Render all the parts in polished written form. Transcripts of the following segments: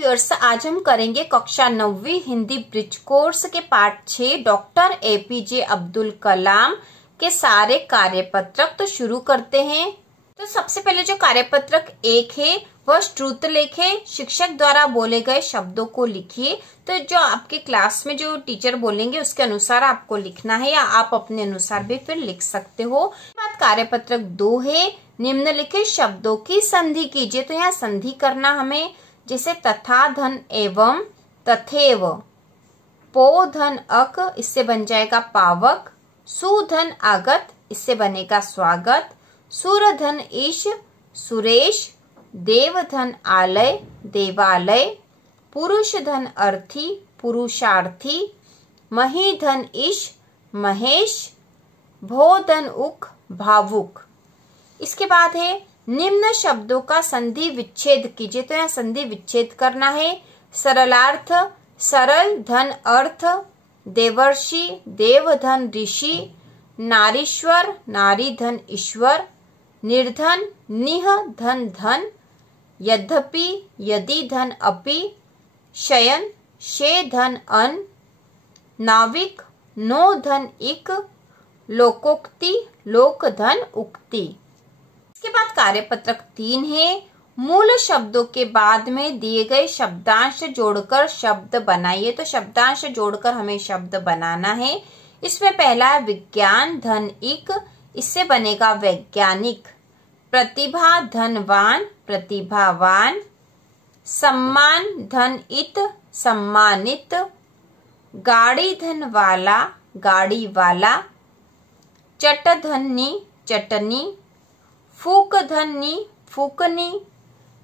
Viewers, आज हम करेंगे कक्षा 9वीं हिंदी ब्रिज कोर्स के पाठ 6 डॉक्टर एपीजे अब्दुल कलाम के सारे कार्यपत्रक। तो शुरू करते हैं। तो सबसे पहले जो कार्यपत्रक 1 है वह श्रुत लेख है। शिक्षक द्वारा बोले गए शब्दों को लिखिए। तो जो आपके क्लास में जो टीचर बोलेंगे उसके अनुसार आपको लिखना है, या आप अपने अनुसार भी फिर लिख सकते हो। बात कार्यपत्रक 2 है, निम्नलिखित शब्दों की संधि कीजिए। तो यहाँ संधि करना हमें, जैसे तथा धन एवं, तथेव, पो धन अक, इससे बन जाएगा पावक, सु धन आगत, इससे बनेगा स्वागत, सुर धन ईश, सुरेश, देव धन आलय, देवालय, पुरुष धन अर्थी, पुरुषार्थी, मही धन ईश, महेश, भो धन उक, भावुक। इसके बाद है निम्न शब्दों का संधि विच्छेद कीजिए। तो यहाँ संधि विच्छेद करना है। सरलार्थ, सरल धन अर्थ, देवर्षि, देव धन ऋषि, नारीश्वर, नारी धन ईश्वर, निर्धन, निह धन धन, यद्यपि, यदि धन अपि, शयन, शे धन अन, नाविक, नो धन इक, लोकोक्ति, लोक धन उक्ति। इसके बाद कार्यपत्रक 3 है, मूल शब्दों के बाद में दिए गए शब्दांश जोड़कर शब्द बनाइए। तो शब्दांश जोड़कर हमें शब्द बनाना है। इसमें पहला है विज्ञान धन इक, इससे बनेगा वैज्ञानिक, प्रतिभा धनवान, प्रतिभावान, सम्मान धन इत, सम्मानित, गाड़ी धन वाला, गाड़ी वाला, चट धनी, चटनी, फूक धनी, फूकनी,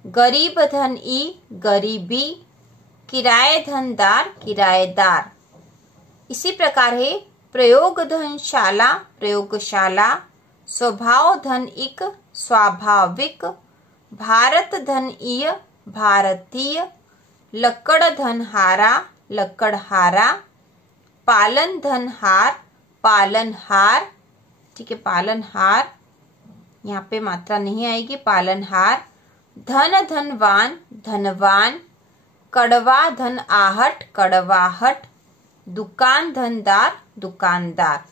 गरीब धन ई, गरीबी, किराए धनदार, किराएदार। इसी प्रकार है प्रयोग धन शाला, प्रयोगशाला, स्वभाव धन इक, स्वाभाविक, भारत धन इय, भारतीय, लक्कड़ धन हारा, लक्कड़हारा, पालन धन हार, पालनहार। ठीक है, पालनहार, यहाँ पे मात्रा नहीं आएगी, पालनहार, धन धनवान, धनवान, कड़वा धन आहट, कड़वाहट, दुकान धनदार, दुकानदार।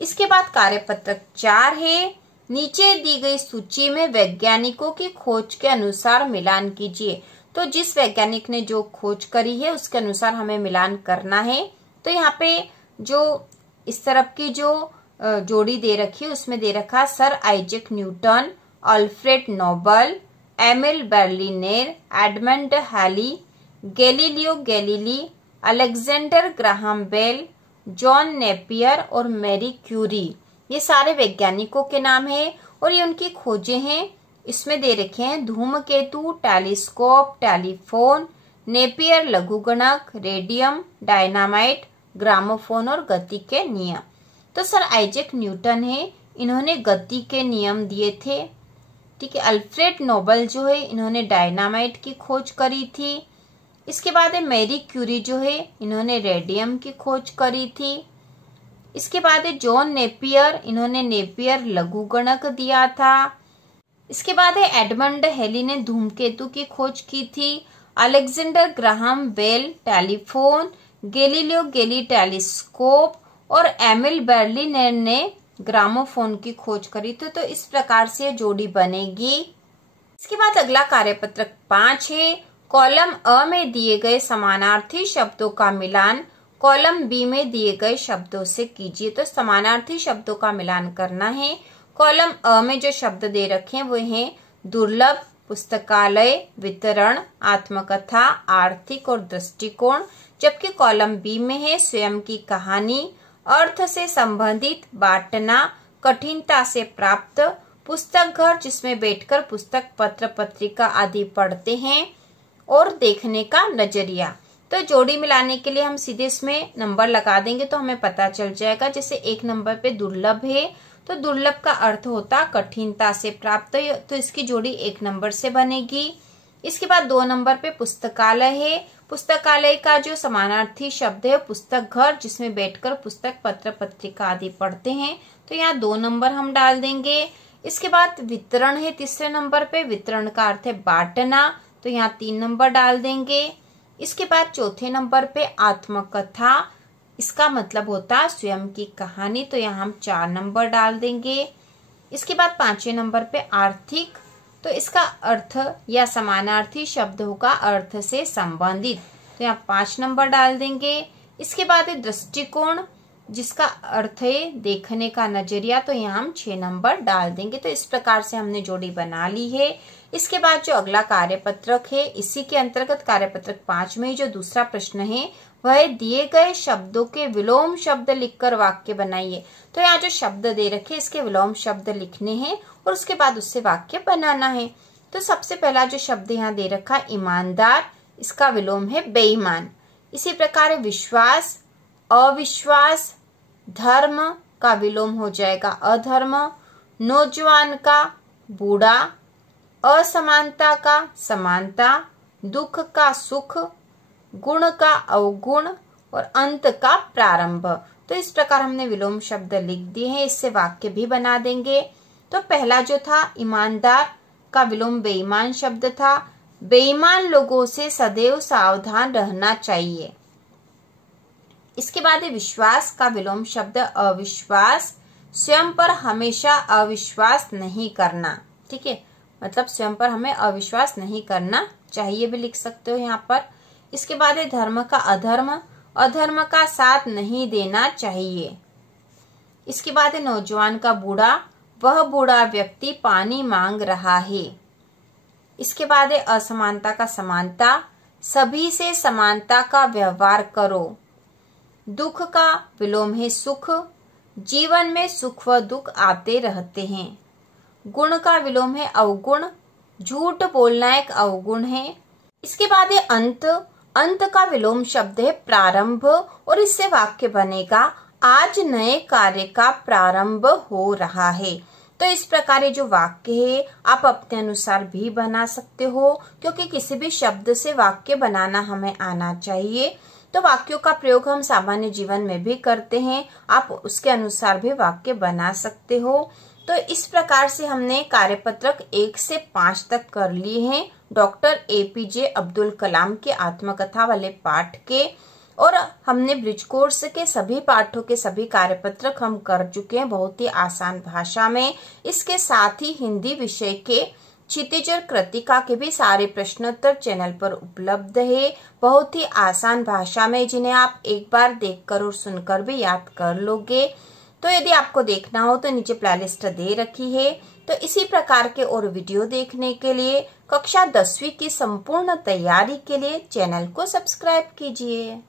इसके बाद कार्यपत्रक 4 है, नीचे दी गई सूची में वैज्ञानिकों की खोज के अनुसार मिलान कीजिए। तो जिस वैज्ञानिक ने जो खोज करी है उसके अनुसार हमें मिलान करना है। तो यहाँ पे जो इस तरफ की जो जोड़ी दे रखी है उसमें दे रखा sir Isaac Newton, Alfred Nobel, Emile Berliner, Edmund Halley, Galileo Galilei, Alexander Graham Bell, John Napier और मैरी क्यूरी। ये सारे वैज्ञानिकों के नाम हैं और ये उनकी खोजें हैं। इसमें दे रखे हैं धूमकेतु, टेलीस्कोप, टेलीफोन, नेपियर लघुगणक, रेडियम, डायनामाइट, ग्रामोफोन और गति के नियम। तो सर आइजैक न्यूटन है, इन्होंने गति के नियम दिए थे। ठीक है, अल्फ्रेड नोबल जो है इन्होंने डायनामाइट की खोज करी थी। इसके बाद है मैरी क्यूरी जो है इन्होंने रेडियम की खोज करी थी। इसके बाद है जॉन नेपियर, इन्होंने नेपियर लघुगणक दिया था। इसके बाद है एडमंड हैली ने धूमकेतु की खोज की थी। Alexander Graham Bell telephone, Galileo गैली टेलीस्कोप और एमिल बर्लिनेर ने ग्रामोफोन की खोज करी थी। तो इस प्रकार से जोड़ी बनेगी। इसके बाद अगला कार्यपत्रक 5 है, कॉलम अ में दिए गए समानार्थी शब्दों का मिलान कॉलम बी में दिए गए शब्दों से कीजिए। तो समानार्थी शब्दों का मिलान करना है। कॉलम अ में जो शब्द दे रखे हैं वो हैं दुर्लभ, पुस्तकालय, वितरण, आत्मकथा, आर्थिक और दृष्टिकोण। जबकि कॉलम बी में है स्वयं की कहानी, अर्थ से संबंधित, बांटना, कठिनता से प्राप्त, पुस्तक घर जिसमें बैठकर पुस्तक, पत्र, पत्रिका आदि पढ़ते हैं, और देखने का नजरिया। तो जोड़ी मिलाने के लिए हम सीधे इसमें नंबर लगा देंगे तो हमें पता चल जाएगा। जैसे 1 नंबर पे दुर्लभ है तो दुर्लभ का अर्थ होता कठिनता से प्राप्त, तो इसकी जोड़ी 1 नंबर से बनेगी। इसके बाद 2 नंबर पे पुस्तकालय है। पुस्तकालय का जो समानार्थी शब्द है पुस्तक घर जिसमें बैठकर पुस्तक, पत्र, पत्रिका आदि पढ़ते हैं। तो यहाँ 2 नंबर हम डाल देंगे। इसके बाद वितरण है 3 नंबर पे। वितरण का अर्थ है बांटना, तो यहाँ 3 नंबर डाल देंगे। इसके बाद चौथे नंबर पे आत्मकथा, इसका मतलब होता है स्वयं की कहानी, तो यहाँ हम 4 नंबर डाल देंगे। इसके बाद 5वें नंबर पे आर्थिक, तो इसका अर्थ या समानार्थी शब्द होगा अर्थ से संबंधित, तो यहाँ 5 नंबर डाल देंगे। इसके बाद है दृष्टिकोण, जिसका अर्थ है देखने का नजरिया, तो यहाँ हम 6 नंबर डाल देंगे। तो इस प्रकार से हमने जोड़ी बना ली है। इसके बाद जो अगला कार्यपत्रक है, इसी के अंतर्गत कार्यपत्रक 5 में जो दूसरा प्रश्न है वह दिए गए शब्दों के विलोम शब्द लिखकर वाक्य बनाइए। तो यहाँ जो शब्द दे रखे इसके विलोम शब्द लिखने हैं और उसके बाद उससे वाक्य बनाना है। तो सबसे पहला जो शब्द यहाँ दे रखा है ईमानदार, इसका विलोम है बेईमान। इसी प्रकार विश्वास, अविश्वास, धर्म का विलोम हो जाएगा अधर्म, नौजवान का बूढ़ा, असमानता का समानता, दुख का सुख, गुण का अवगुण और अंत का प्रारंभ। तो इस प्रकार हमने विलोम शब्द लिख दिए हैं, इससे वाक्य भी बना देंगे। तो पहला जो था ईमानदार का विलोम बेईमान शब्द था। बेईमान लोगों से सदैव सावधान रहना चाहिए। इसके बाद विश्वास का विलोम शब्द अविश्वास, स्वयं पर हमेशा अविश्वास नहीं करना। ठीक है, मतलब स्वयं पर हमें अविश्वास नहीं करना चाहिए भी लिख सकते हो यहाँ पर। इसके बाद है धर्म का अधर्म, अधर्म का साथ नहीं देना चाहिए। इसके बाद है नौजवान का बूढ़ा, वह बूढ़ा व्यक्ति पानी मांग रहा है। इसके बाद है असमानता का समानता, सभी से समानता का व्यवहार करो। दुख का विलोम है सुख, जीवन में सुख व दुख आते रहते हैं। गुण का विलोम है अवगुण, झूठ बोलना एक अवगुण है। इसके बाद है अंत, अंत का विलोम शब्द है प्रारंभ और इससे वाक्य बनेगा आज नए कार्य का प्रारंभ हो रहा है। तो इस प्रकार जो वाक्य है आप अपने अनुसार भी बना सकते हो, क्योंकि किसी भी शब्द से वाक्य बनाना हमें आना चाहिए। तो वाक्यों का प्रयोग हम सामान्य जीवन में भी करते हैं, आप उसके अनुसार भी वाक्य बना सकते हो। तो इस प्रकार से हमने कार्यपत्रक 1 से 5 तक कर लिए हैं डॉक्टर APJ अब्दुल कलाम के आत्मकथा वाले पाठ के, और हमने ब्रिज कोर्स के सभी पाठों के सभी कार्यपत्रक हम कर चुके हैं बहुत ही आसान भाषा में। इसके साथ ही हिंदी विषय के क्षितिज और कृतिका के भी सारे प्रश्नोत्तर चैनल पर उपलब्ध है बहुत ही आसान भाषा में, जिन्हें आप एक बार देखकर और सुनकर भी याद कर लोगे। तो यदि आपको देखना हो तो नीचे प्लेलिस्ट दे रखी है। तो इसी प्रकार के और वीडियो देखने के लिए कक्षा 10वीं की संपूर्ण तैयारी के लिए चैनल को सब्सक्राइब कीजिए।